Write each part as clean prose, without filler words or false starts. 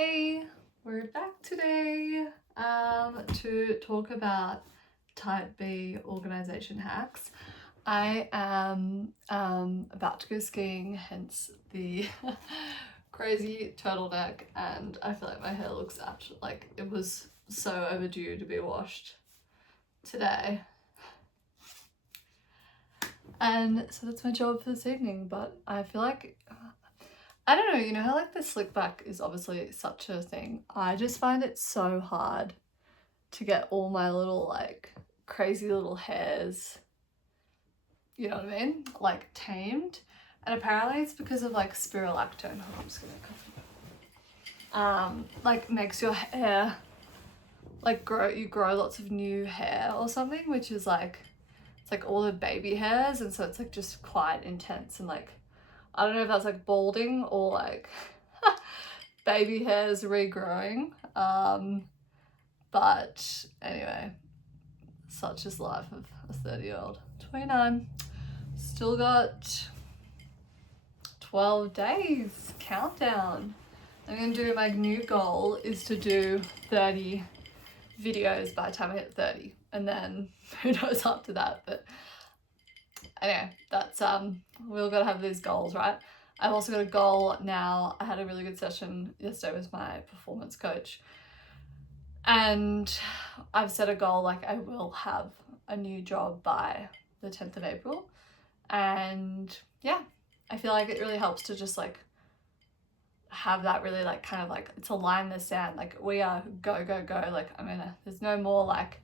Hey, we're back today to talk about type B organization hacks. I am about to go skiing, hence the crazy turtleneck, and I feel like my hair looks actually like it was so overdue to be washed today. And so that's my job for this evening, but I feel like I don't know, you know how like the slick back is obviously such a thing. I just find it so hard to get all my little like crazy little hairs, you know what I mean? Like tamed. And apparently it's because of like spirulactone. Hold on, I'm just gonna cover. Like makes your hair like grow lots of new hair or something, which is like it's like all the baby hairs, and so it's like just quite intense and like I don't know if that's like balding or like baby hairs regrowing. But anyway, such is life of a 30-year-old. 29. Still got 12 days. Countdown. I'm gonna do my new goal is to do 30 videos by the time I hit 30. And then who knows after that, but anyway, that's we all gotta have these goals, right? I've also got a goal now. I had a really good session yesterday with my performance coach, and I've set a goal like I will have a new job by the 10th of April. And yeah, I feel like it really helps to just like have that really like kind of like it's a line in the sand, like we are go go go, like there's no more like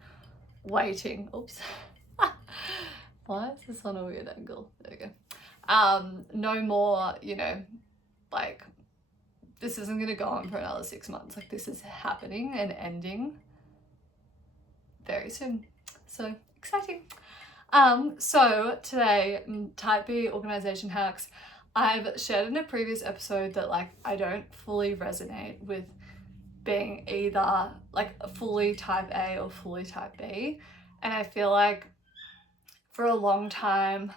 waiting. Oops. Why is this on a weird angle? There we go. No more, you know, like this isn't gonna go on for another 6 months. Like this is happening and ending very soon. So exciting. So today, type B organization hacks. I've shared in a previous episode that like I don't fully resonate with being either like fully type A or fully type B. And I feel like for a long time,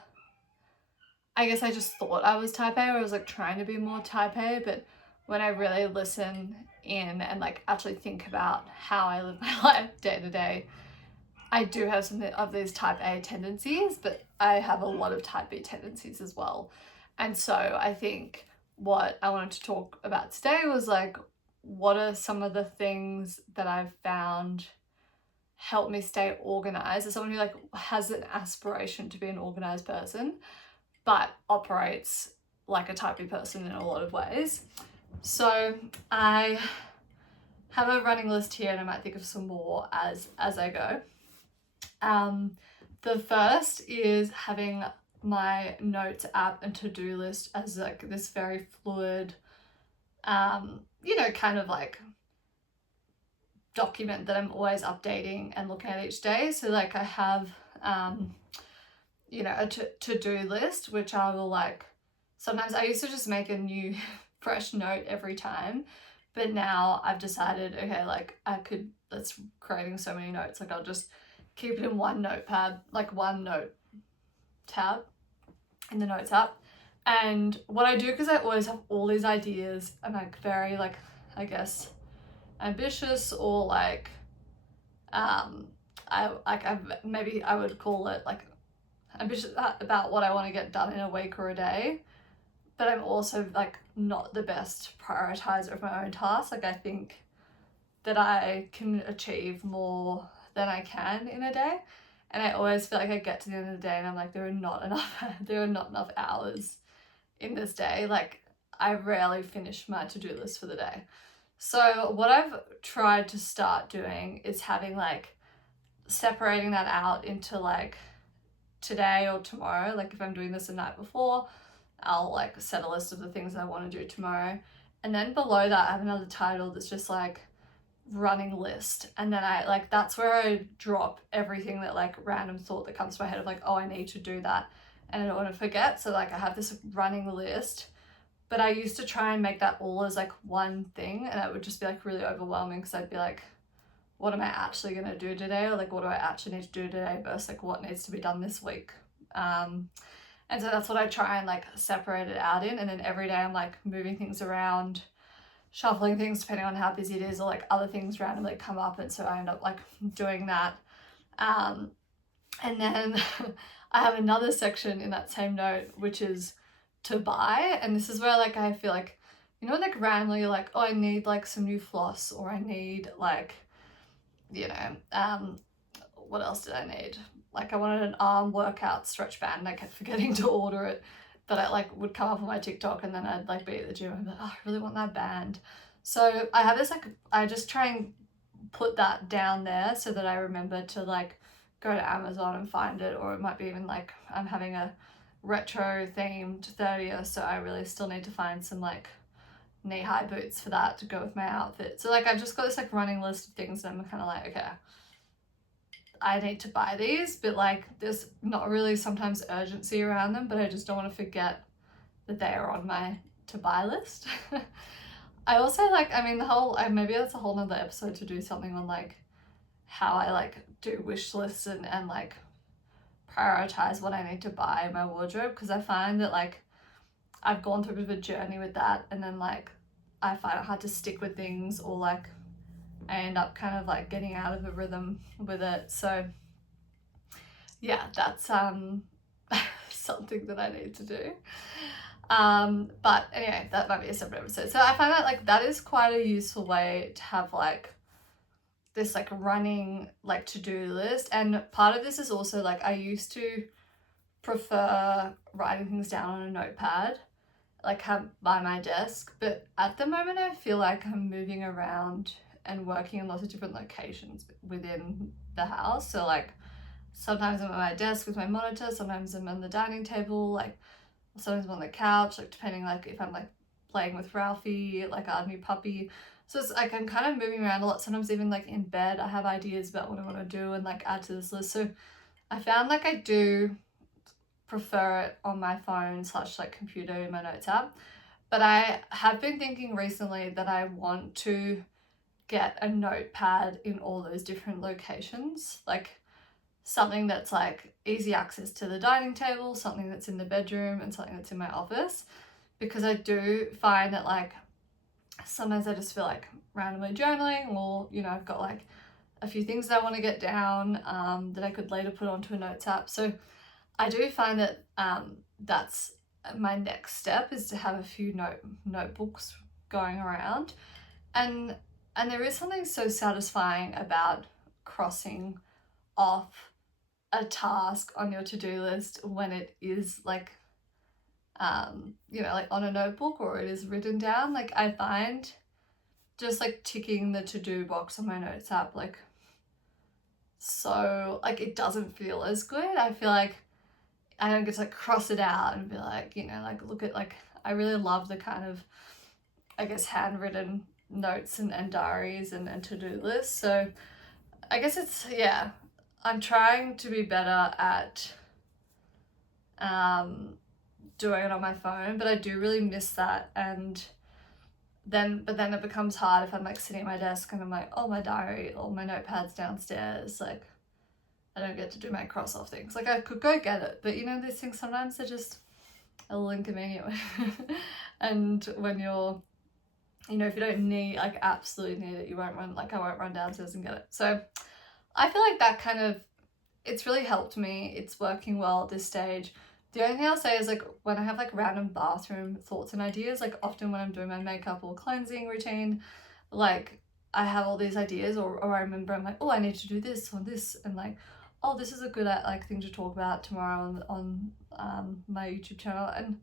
I guess I just thought I was type A, or I was like trying to be more type A, but when I really listen in and like actually think about how I live my life day to day, I do have some of these type A tendencies, but I have a lot of type B tendencies as well. And so I think what I wanted to talk about today was like, what are some of the things that I've found help me stay organized as someone who like has an aspiration to be an organized person, but operates like a type B person in a lot of ways. So I have a running list here, and I might think of some more as I go. The first is having my notes app and to-do list as like this very fluid, you know, kind of like document that I'm always updating and looking at each day. So like I have, you know, a to-do list, which I will like, sometimes I used to just make a new fresh note every time, but now I've decided, okay, like that's creating so many notes, like I'll just keep it in one notepad, like one note tab in the notes app. And what I do, because I always have all these ideas, I'm like very like, I guess, ambitious, or like, maybe I would call it like ambitious about what I want to get done in a week or a day. But I'm also like not the best prioritizer of my own tasks. Like I think that I can achieve more than I can in a day, and I always feel like I get to the end of the day and I'm like, there are not enough hours in this day. Like I rarely finish my to-do list for the day. So what I've tried to start doing is having like separating that out into like today or tomorrow. Like if I'm doing this the night before, I'll like set a list of the things I want to do tomorrow, and then below that I have another title that's just like running list. And then I like, that's where I drop everything that like random thought that comes to my head of like, oh, I need to do that and I don't want to forget. So like I have this running list, but I used to try and make that all as like one thing, and it would just be like really overwhelming, because I'd be like, what am I actually going to do today? Or like, what do I actually need to do today versus like what needs to be done this week? And so that's what I try and like separate it out in. And then every day I'm like moving things around, shuffling things depending on how busy it is, or like other things randomly come up, and so I end up like doing that. And then I have another section in that same note which is to buy, and this is where like I feel like, you know, like randomly you're like, oh, I need like some new floss, or I need like, you know, what else did I need? Like I wanted an arm workout stretch band and I kept forgetting to order it, but I like would come up on my TikTok and then I'd like be at the gym and be like, oh, I really want that band. So I have this like, I just try and put that down there so that I remember to like go to Amazon and find it, or it might be even like I'm having a retro themed 30th, so I really still need to find some like knee-high boots for that to go with my outfit. So like I've just got this like running list of things and I'm kind of like, okay, I need to buy these, but like there's not really sometimes urgency around them, but I just don't want to forget that they are on my to buy list. I also like, I mean, the whole, maybe that's a whole nother episode to do something on like how I like do wish lists and like prioritize what I need to buy in my wardrobe, because I find that like I've gone through a bit of a journey with that, and then like I find it hard to stick with things, or like I end up kind of like getting out of a rhythm with it. So yeah, that's something that I need to do. But anyway, that might be a separate episode. So I find that like that is quite a useful way to have like this like running like to-do list. And part of this is also like I used to prefer writing things down on a notepad, like have by my desk, but at the moment I feel like I'm moving around and working in lots of different locations within the house. So like sometimes I'm at my desk with my monitor, sometimes I'm on the dining table, like sometimes I'm on the couch, like depending like if I'm like playing with Ralphie, like our new puppy. So it's like I'm kind of moving around a lot. Sometimes even like in bed I have ideas about what I want to do and like add to this list. So I found like I do prefer it on my phone / like computer in my notes app, but I have been thinking recently that I want to get a notepad in all those different locations, like something that's like easy access to the dining table, something that's in the bedroom, and something that's in my office, because I do find that like sometimes I just feel like randomly journaling, or you know, I've got like a few things that I want to get down that I could later put onto a notes app. So I do find that that's my next step, is to have a few notebooks going around, and there is something so satisfying about crossing off a task on your to-do list when it is like you know, like on a notebook, or it is written down. Like I find just like ticking the to-do box on my notes app, like so like it doesn't feel as good. I feel like I don't get to like cross it out and be like, you know, like look at like, I really love the kind of, I guess, handwritten notes and diaries and to-do lists. So I guess it's, yeah, I'm trying to be better at doing it on my phone, but I do really miss that. And then it becomes hard if I'm like sitting at my desk and I'm like, oh, my diary or my notepad's downstairs, like I don't get to do my cross off things. Like I could go get it, but you know, these things sometimes they're just a little inconvenient. And when you're, you know, if you don't need, like absolutely need it, you won't run, like I won't run downstairs and get it. So I feel like that kind of, it's really helped me. It's working well at this stage. The only thing I'll say is like when I have like random bathroom thoughts and ideas, like often when I'm doing my makeup or cleansing routine, like I have all these ideas, or I remember I'm like, oh, I need to do this or this, and like, oh, this is a good like thing to talk about tomorrow on my YouTube channel. And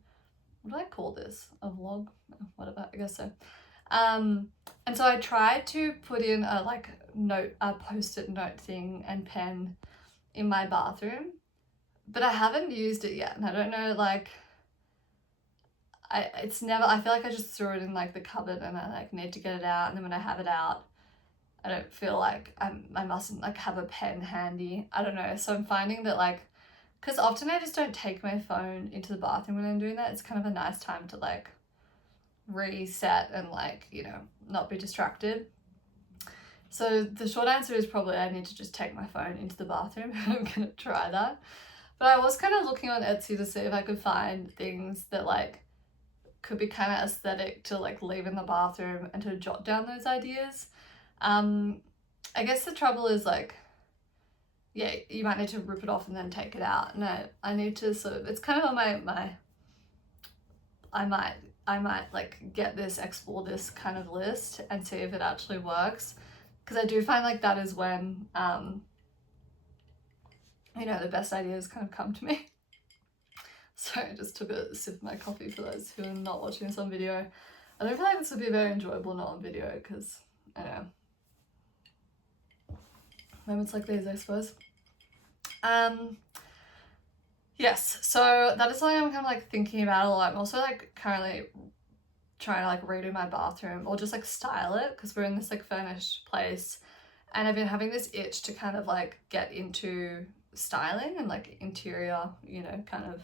what do I call this? A vlog? Whatever, I guess so. And so I tried to put in a like note, a post-it note thing and pen in my bathroom, but I haven't used it yet, and I don't know, like it's never, I feel like I just threw it in like the cupboard and I like need to get it out, and then when I have it out I don't feel like I mustn't like have a pen handy. I don't know. So I'm finding that like, because often I just don't take my phone into the bathroom when I'm doing that. It's kind of a nice time to like reset and like, you know, not be distracted. So the short answer is probably I need to just take my phone into the bathroom. I'm gonna try that. But I was kind of looking on Etsy to see if I could find things that like could be kind of aesthetic to like leave in the bathroom and to jot down those ideas. I guess the trouble is like, yeah, you might need to rip it off and then take it out. And I need to sort of, it's kind of on my I might like explore this kind of list and see if it actually works. Because I do find like that is when, you know, the best ideas kind of come to me. Sorry, I just took a sip of my coffee for those who are not watching this on video. I don't feel like this would be very enjoyable not on video because, I don't know, moments like these, I suppose. Yes, so that is something I'm kind of like thinking about a lot. I'm also like currently trying to like redo my bathroom or just like style it because we're in this like furnished place, and I've been having this itch to kind of like get into styling and like interior, you know, kind of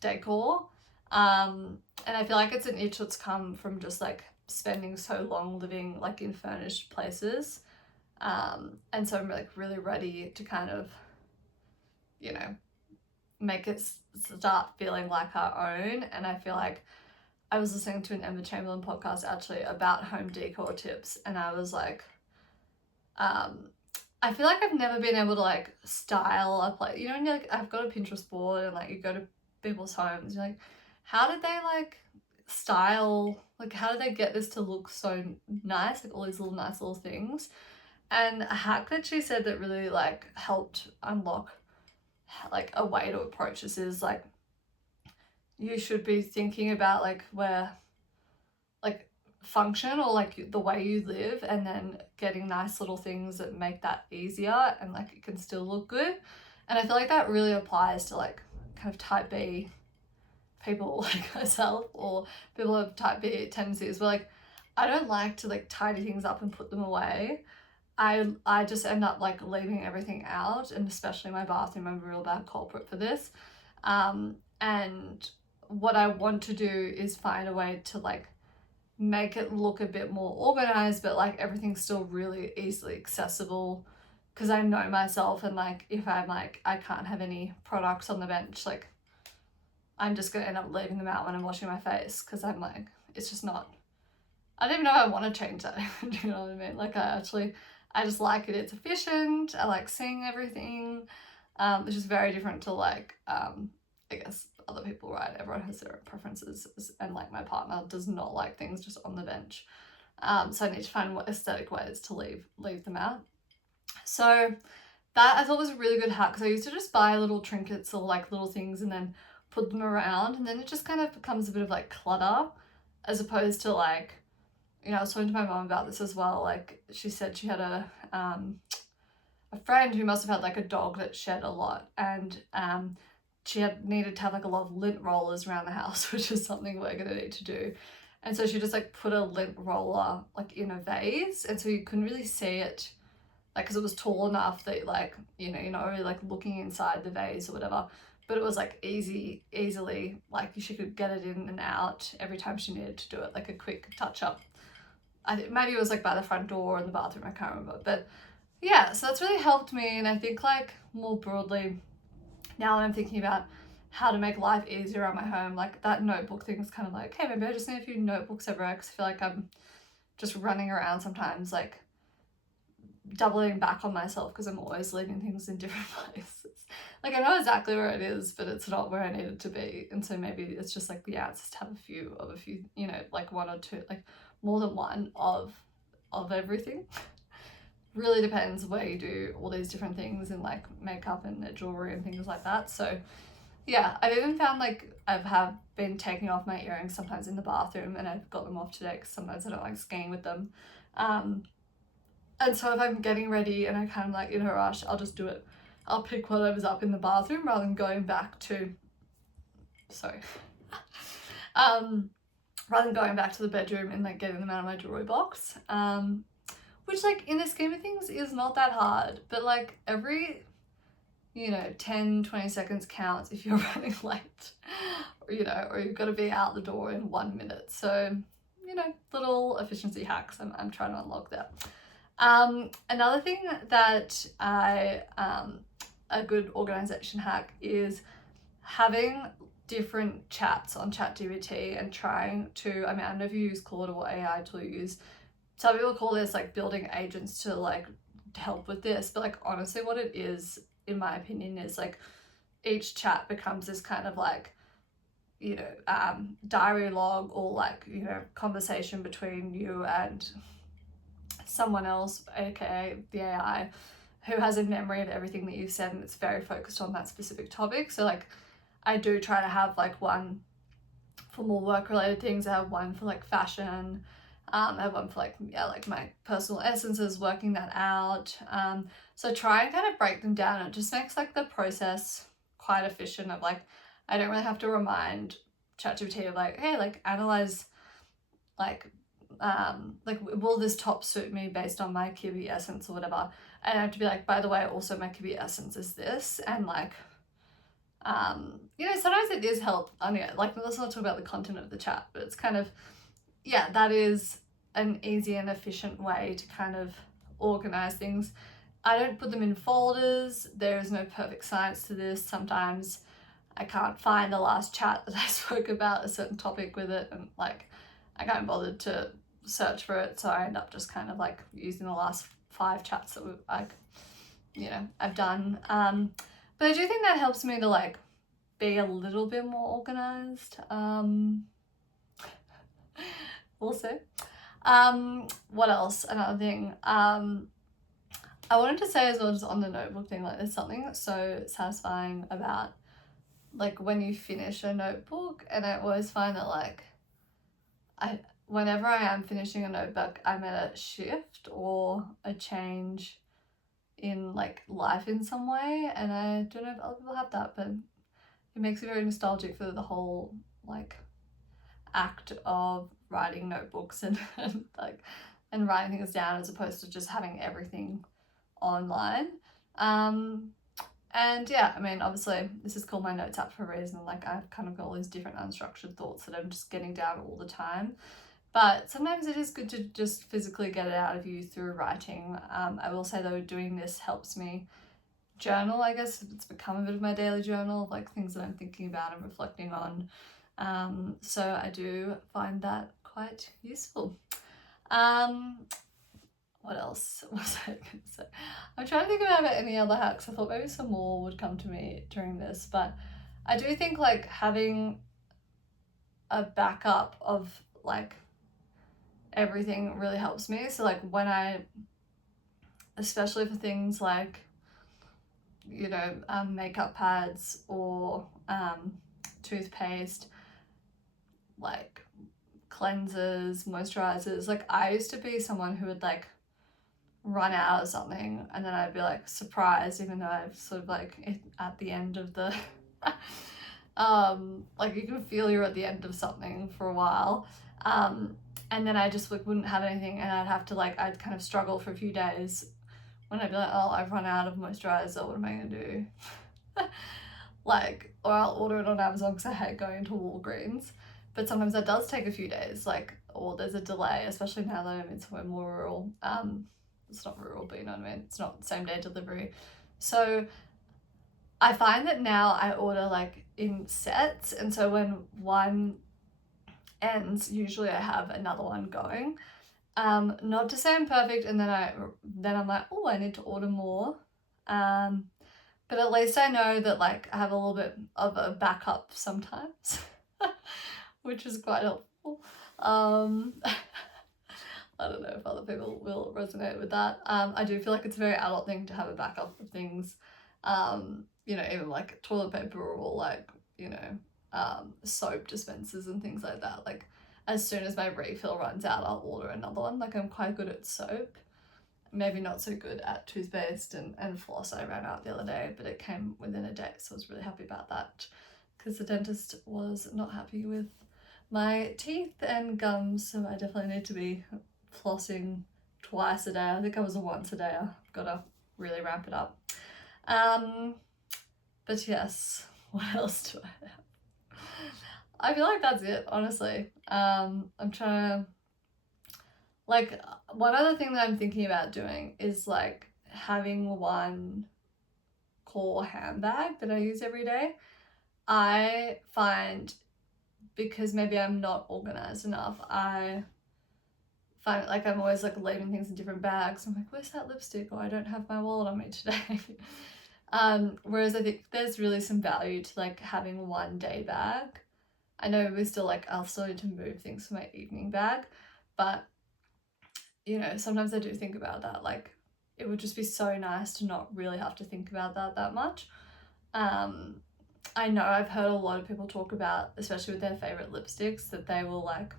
decor. And I feel like it's an itch that's come from just like spending so long living like in furnished places. And so I'm like really ready to kind of, you know, make it start feeling like our own. And I feel like I was listening to an Emma Chamberlain podcast actually about home decor tips, and I was like, I feel like I've never been able to like style up, like, you know, like I've got a Pinterest board and like you go to people's homes, you're like, how did they like style, like how did they get this to look so nice, like all these little nice little things. And a hack that she said that really like helped unlock like a way to approach this is like, you should be thinking about like where like function or like the way you live, and then getting nice little things that make that easier and like it can still look good. And I feel like that really applies to like kind of type B people like myself, or people who have type B tendencies where like I don't like to like tidy things up and put them away. I just end up like leaving everything out, and especially my bathroom, I'm a real bad culprit for this. And what I want to do is find a way to like make it look a bit more organized, but like everything's still really easily accessible, because I know myself, and like if I'm like I can't have any products on the bench, like I'm just gonna end up leaving them out when I'm washing my face, because I'm like, it's just not, I don't even know if I want to change that. Do you know what I mean? Like I just like it, it's efficient, I like seeing everything, which is very different to like, I guess other people, right? Everyone has their preferences, and like my partner does not like things just on the bench. So I need to find aesthetic ways to leave them out. So that I thought was a really good hack, because I used to just buy little trinkets or like little things and then put them around, and then it just kind of becomes a bit of like clutter, as opposed to like, you know, I was talking to my mom about this as well. Like she said she had a friend who must have had like a dog that shed a lot, and she had needed to have like a lot of lint rollers around the house, which is something we're gonna need to do. And so she just like put a lint roller like in a vase, and so you couldn't really see it, like because it was tall enough that like, you know, you're not really like looking inside the vase or whatever, but it was like easily like she could get it in and out every time she needed to do it, like a quick touch up. I think maybe it was like by the front door or in the bathroom, I can't remember. But yeah, so that's really helped me. And I think like more broadly, now that I'm thinking about how to make life easier around my home, like that notebook thing is kind of like, hey, maybe I just need a few notebooks everywhere, because I feel like I'm just running around sometimes like doubling back on myself, because I'm always leaving things in different places. Like I know exactly where it is, but it's not where I need it to be. And so maybe it's just like, yeah, it's just have a few, you know, like one or two, like more than one of everything. Really depends where you do all these different things in like makeup and jewelry and things like that. So yeah, I've even found like have been taking off my earrings sometimes in the bathroom, and I've got them off today because sometimes I don't like skiing with them. And so if I'm getting ready and I kind of like in a rush, I'll just do it. I'll pick whatever's up in the bathroom rather than going back to, rather than going back to the bedroom and like getting them out of my jewelry box. Which like in the scheme of things is not that hard, but like every, you know, 10-20 seconds counts if you're running late, or, you know, or you've got to be out the door in 1 minute. So, you know, little efficiency hacks I'm trying to unlock that. Another thing that a good organization hack is having different chats on ChatGPT and trying to, I mean, I don't know if you use Claude or what AI tool you use. Some people call this like building agents to like help with this, but like honestly what it is, in my opinion, is like each chat becomes this kind of like, you know, diary log, or like, you know, conversation between you and someone else, aka the AI, who has a memory of everything that you've said, and it's very focused on that specific topic. So like I do try to have like one for more work related things, I have one for like fashion, I have one for like, yeah, like my personal essences, working that out. So try and kind of break them down. It just makes like the process quite efficient of like, I don't really have to remind ChatGPT of like, hey, like analyze like will this top suit me based on my Kiwi essence or whatever. And I have to be like, by the way, also my Kiwi essence is this. And like, you know, sometimes it is help. I mean, like, let's not talk about the content of the chat, but it's kind of, yeah, that is an easy and efficient way to kind of organize things. I don't put them in folders. There is no perfect science to this. Sometimes I can't find the last chat that I spoke about a certain topic with it, and like I can't bother to search for it, so I end up just kind of like using the last 5 chats that we've like, you know, I've done. But I do think that helps me to like be a little bit more organized. We'll see. What else? Another thing. I wanted to say as well, just on the notebook thing, like there's something that's so satisfying about like when you finish a notebook, and I always find that like whenever I am finishing a notebook, I'm at a shift or a change in like life in some way, and I don't know if other people have that, but it makes me very nostalgic for the whole like act of writing notebooks and like and writing things down as opposed to just having everything online. And yeah, I mean, obviously this is called my notes app for a reason. Like I've kind of got all these different unstructured thoughts that I'm just getting down all the time. But sometimes it is good to just physically get it out of you through writing. I will say though, doing this helps me journal, I guess. It's become a bit of my daily journal of like things that I'm thinking about and reflecting on. So I do find that quite useful. What else was I going to say? I'm trying to think about any other hacks. I thought maybe some more would come to me during this, but I do think like having a backup of like everything really helps me. So like when I, especially for things like, you know, makeup pads or toothpaste, like cleansers, moisturizers, like I used to be someone who would like run out of something and then I'd be like surprised, even though I've sort of like at the end of the like you can feel you're at the end of something for a while, and then I just like wouldn't have anything, and I'd have to like, I'd kind of struggle for a few days when I'd be like, oh, I've run out of moisturizer, what am I gonna do? Like, or I'll order it on Amazon because I hate going to Walgreens, but sometimes that does take a few days, like, or there's a delay, especially now that I'm in somewhere more rural. It's not rural, but you know what I mean, it's not same day delivery. So I find that now I order like in sets, and so when one ends, usually I have another one going. Not to say I'm perfect, and then I'm like, oh, I need to order more. But at least I know that like I have a little bit of a backup sometimes, which is quite helpful. I don't know if other people will resonate with that. I do feel like it's a very adult thing to have a backup of things. You know, even like toilet paper or like, you know, soap dispensers and things like that. Like as soon as my refill runs out, I'll order another one. Like I'm quite good at soap. Maybe not so good at toothpaste and floss. I ran out the other day, but it came within a day, so I was really happy about that because the dentist was not happy with my teeth and gums, so I definitely need to be flossing twice a day. I think I was a once a day. I've got to really ramp it up. But yes, what else do I have? I feel like that's it, honestly. I'm trying to, like, one other thing that I'm thinking about doing is like having one core handbag that I use every day. I find, because maybe I'm not organized enough, I find it like I'm always like leaving things in different bags. I'm like, where's that lipstick? Oh, I don't have my wallet on me today. Whereas I think there's really some value to like having one day bag. I know we still like, I'll still need to move things for my evening bag, but you know, sometimes I do think about that. Like, it would just be so nice to not really have to think about that much. I know I've heard a lot of people talk about, especially with their favorite lipsticks, that they will like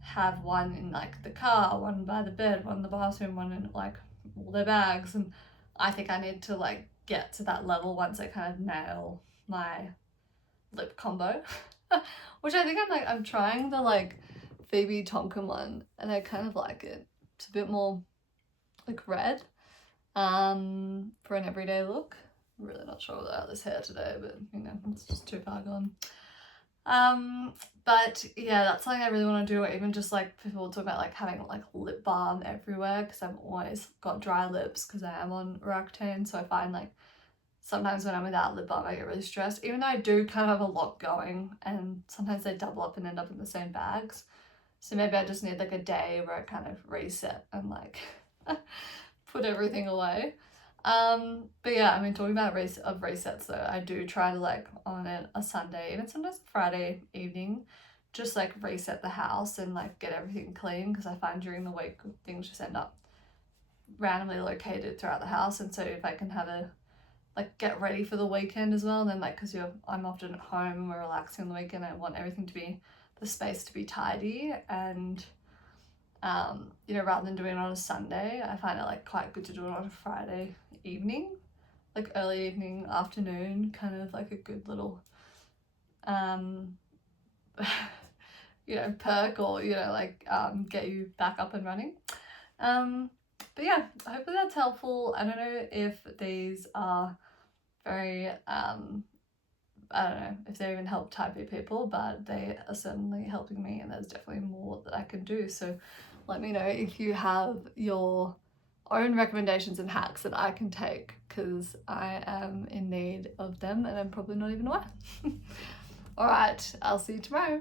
have one in like the car, one by the bed, one in the bathroom, one in like all their bags. And I think I need to like get to that level once I kind of nail my lip combo. Which I think I'm trying the like Phoebe Tonkin one, and I kind of like it. It's a bit more like red for an everyday look. I'm really not sure about this hair today, but you know, it's just too far gone. But yeah, that's something I really want to do. Or even just like people talk about like having like lip balm everywhere, because I've always got dry lips because I am on Roaccutane. So I find like sometimes when I'm without lip balm I get really stressed, even though I do kind of have a lot going, and sometimes they double up and end up in the same bags. So maybe I just need like a day where I kind of reset and like put everything away. But yeah, I mean, talking about resets though, I do try to like on a Sunday, even sometimes a Friday evening, just like reset the house and like get everything clean, because I find during the week things just end up randomly located throughout the house. And so if I can have a like get ready for the weekend as well, and then like, because I'm often at home and we're relaxing on the weekend, I want everything to be, the space to be tidy. And you know, rather than doing it on a Sunday, I find it like quite good to do it on a Friday evening, like early evening, afternoon, kind of like a good little you know, perk, or you know, like get you back up and running. But yeah, hopefully that's helpful. I don't know if these are very I don't know if they even help type A people, but they are certainly helping me, and there's definitely more that I can do. So let me know if you have your own recommendations and hacks that I can take, because I am in need of them and I'm probably not even aware. All right, I'll see you tomorrow.